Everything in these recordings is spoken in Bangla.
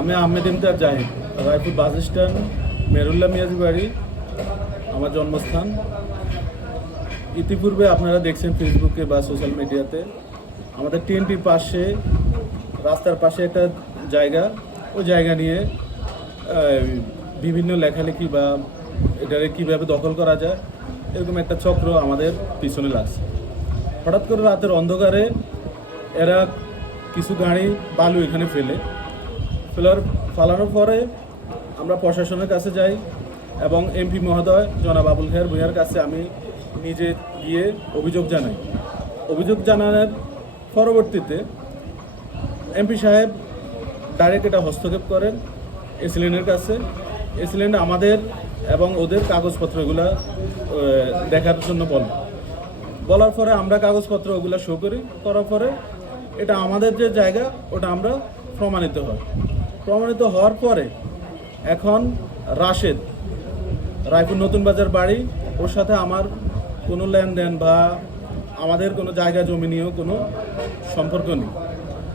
আমি Ahmed Imtaz Zahid, Raipur bus stand, Merulla Miyaji বাড়ি আমার জন্মস্থান। ইতিপূর্বে আপনারা দেখছেন ফেসবুকে বা সোশ্যাল মিডিয়াতে আমাদের টিএনটির পাশে, রাস্তার পাশে একটা জায়গা, ওই জায়গা নিয়ে বিভিন্ন লেখালেখি বা এটাকে কীভাবে দখল করা যায় এরকম একটা চক্র আমাদের পিছনে লাগছে। হঠাৎ করে রাতের অন্ধকারে এরা কিছু গাড়ি বালু এখানে ফালানোর পরে আমরা প্রশাসনের কাছে যাই এবং এমপি মহোদয় জনাব আবুল খায়ের ভূঁইয়ার কাছে আমি নিজে গিয়ে অভিযোগ জানাই। অভিযোগ জানানোর পরবর্তীতে এমপি সাহেব ডাইরেক্ট এটা হস্তক্ষেপ করেন এসিলেনের কাছে। এসিলেন আমাদের এবং ওদের কাগজপত্রগুলো দেখার জন্য বলার পরে আমরা কাগজপত্র ওগুলো শো করার পরে এটা আমাদের যে জায়গা ওটা আমরা প্রমাণিত হওয়ার পরে এখন রাশেদ, রায়পুর নতুন বাজার বাড়ি, ওর সাথে আমার কোনো লেনদেন বা আমাদের কোনো জায়গা জমি নিয়েও কোনো সম্পর্ক নেই,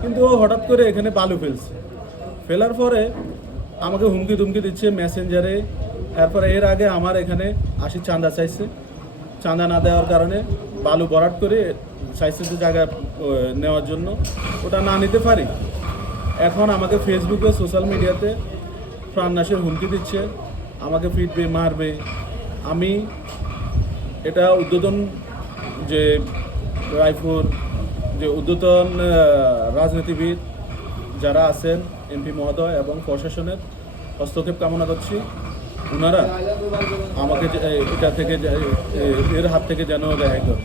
কিন্তু ও হঠাৎ করে এখানে বালু ফেলার পরে আমাকে হুমকি ধুমকি দিচ্ছে মেসেঞ্জারে। তারপরে এর আগে আমার এখানে চাঁদা চাইছে, চাঁদা না দেওয়ার কারণে বালু ভরাট করে চাইছে যে জায়গা নেওয়ার জন্য, ওটা না নিতে পারি। এখন আমাকে ফেসবুকে সোশ্যাল মিডিয়াতে প্রাণনাশের হুমকি দিচ্ছে, আমাকে পিটবে, মারবে। আমি এটা উদ্বোধন যে রায়পুর যে উদ্বোধন রাজনীতিবিদ যারা আছেন, এমপি মহোদয় এবং প্রশাসনের হস্তক্ষেপ কামনা করছি। ওনারা আমাকে এটা থেকে এর হাত থেকে যেন রেহাই করে।